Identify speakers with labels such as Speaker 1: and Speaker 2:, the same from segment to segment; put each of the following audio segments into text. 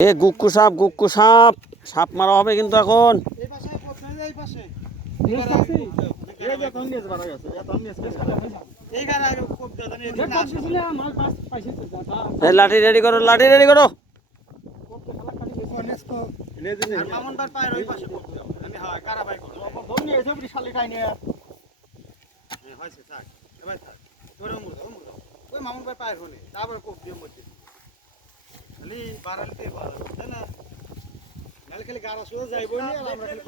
Speaker 1: এ গুক্কু সাপ গুক্কু সাপ। সাপ মারা হবে কিন্তু এখন। লাঠি রেডি করো, লাঠি রেডি করো।
Speaker 2: মামুন বার পায়ের হলে তারপর কোপ দিয়ে মধ্যে খালি বাড়ালে দিয়ে তাই না নাহলে খালি গাড়া যাইবো নি আর আমরা খালি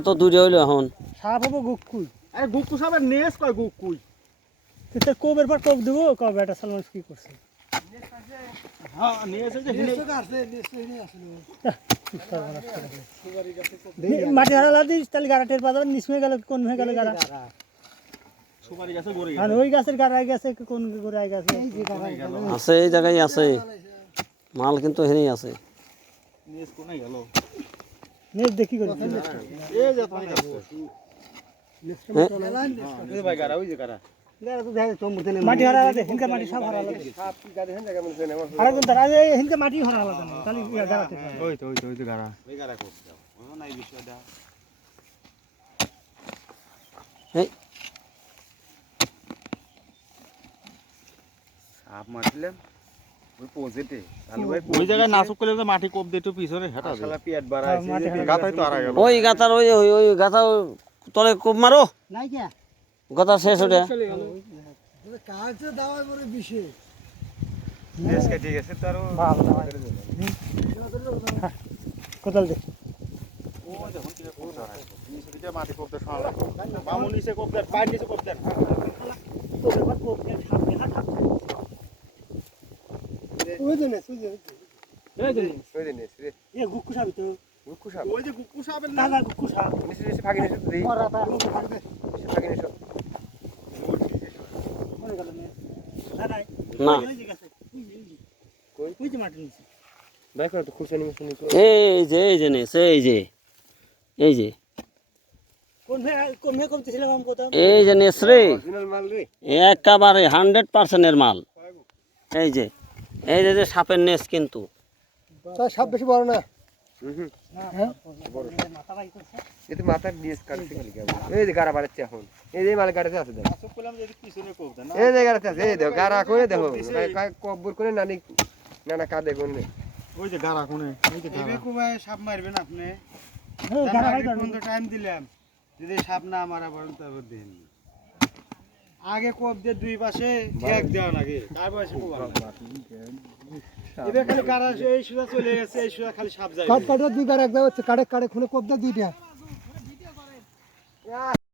Speaker 1: তো দূরে হইল এখন
Speaker 3: সাপ হব গুকুই
Speaker 2: আরে গুক্কু সাপের নেস কয় গুক্কুই
Speaker 3: তুই কোবের পর কোপ দেবো কবে এটা সালমান কি করছে
Speaker 2: হ্যাঁ
Speaker 3: মাটি হারালা দিস তাহলে গাড়া টের পাওয়া যাবে নিচ হয়ে গেল কোন হয়ে গেল গাড়া
Speaker 2: সুপারি গাছে গড়ে
Speaker 3: আর ওই গাছের গাড়া গেছে কোন করে গেছে
Speaker 1: আছে এই জায়গায় আছে। মাল কিন্তু হেনেই আছে।
Speaker 2: নেস কোনায় গেল
Speaker 3: নেট দেখি করে
Speaker 2: এই যে পানি যাচ্ছে এই যে ভাই গাড়া ওই যে গাড়া
Speaker 3: মাটি হারালা দে হিনকা মাটি সব হারালা। দে আরেকজন তার আগে হিনকা মাটি হারালা দে তাহলে ইয়া গাড়া
Speaker 2: ওই তো ওই তো ওই যে গাড়া। ওই গাড়া কোপ দাও নাই বিষয়টা।
Speaker 1: এই।
Speaker 4: সাপ মারছিলাম ওই পজিতে
Speaker 2: ওই জায়গায় নাচক করলে তো মাটি কোপ দিয়ে একটু পিছনে হেঁটা
Speaker 4: শালা পেট বাড়া
Speaker 3: হ্যাঁ,
Speaker 4: আছে
Speaker 2: গাতাই তো আড়া গেল।
Speaker 1: ওই গাতার ওই তলে খুব মারো।
Speaker 3: নাই কে?
Speaker 1: গাতা শেষ ওটা
Speaker 4: নেস কেটে গেছে তার
Speaker 3: ভালো কোথাল দে।
Speaker 2: মাটি কোপ দিয়ে শোনা বামু নিচে কোপ দেন পায়ের নিচে কোপ দেন
Speaker 3: কোবের কোপ দে সাপ দেখা থাক ওই জন্য ওই জন্য এই জন্য
Speaker 4: ওই দিন রে
Speaker 3: এ গুক্কু সাপ তো।
Speaker 4: উকু সাপ
Speaker 2: ওই যে গুক্কু সাপের না।
Speaker 3: দাদা গুক্কু সাপ
Speaker 4: নিচে নিচে ফাগি নিচে দেই
Speaker 3: মরাটা
Speaker 4: নিচে
Speaker 3: মরে গেল না না নাই
Speaker 1: না
Speaker 3: ওই যে গেছে কই ওই যে মাটি নিচে
Speaker 4: দেখো তো খুশি নিমে শুনি তো
Speaker 1: এই যে এই যে এই যে এই যে এই যে একেবারে হান্ড্রেড পার্সেন্টের মাল এই যে এই যে যে সাপের নেস কিন্তু।
Speaker 3: সাপ বেশি বড় না। হ্যাঁ? মাথা বাই করছে
Speaker 4: এতে মাথার নিয়েস কাটছে খালি কেমন এই যে গাড়া বাড়াচ্ছে এখন। এই যে মাল গাড়াতে আছে দেখো।
Speaker 2: নাচক করলাম যদি পিছনে কোপ দেন
Speaker 4: এই যে গাড়াতে আছে এই দেখো গাড়া করে দেখো। কব্বর করে নানি নানা কাঁদে কোন
Speaker 2: ওই যে গাড়া কোনে ওই যে গাড়া। কুবায় সাপ মারবেন আপনি।
Speaker 3: হ্যাঁ
Speaker 2: টাইম দিলাম। যদি সাপ না মারা পড়েন তারপর দিন। আগে কোপ দিয়ে দুই পাশে ঠেক দেওয়া লাগে তারপর। এবার খালি গাড়া এই সুরা চলে গেছে এই সুরা খালি সাপ যায়
Speaker 3: কাট হচ্ছে কাটে কাটে খুলে কবদা দুইটা।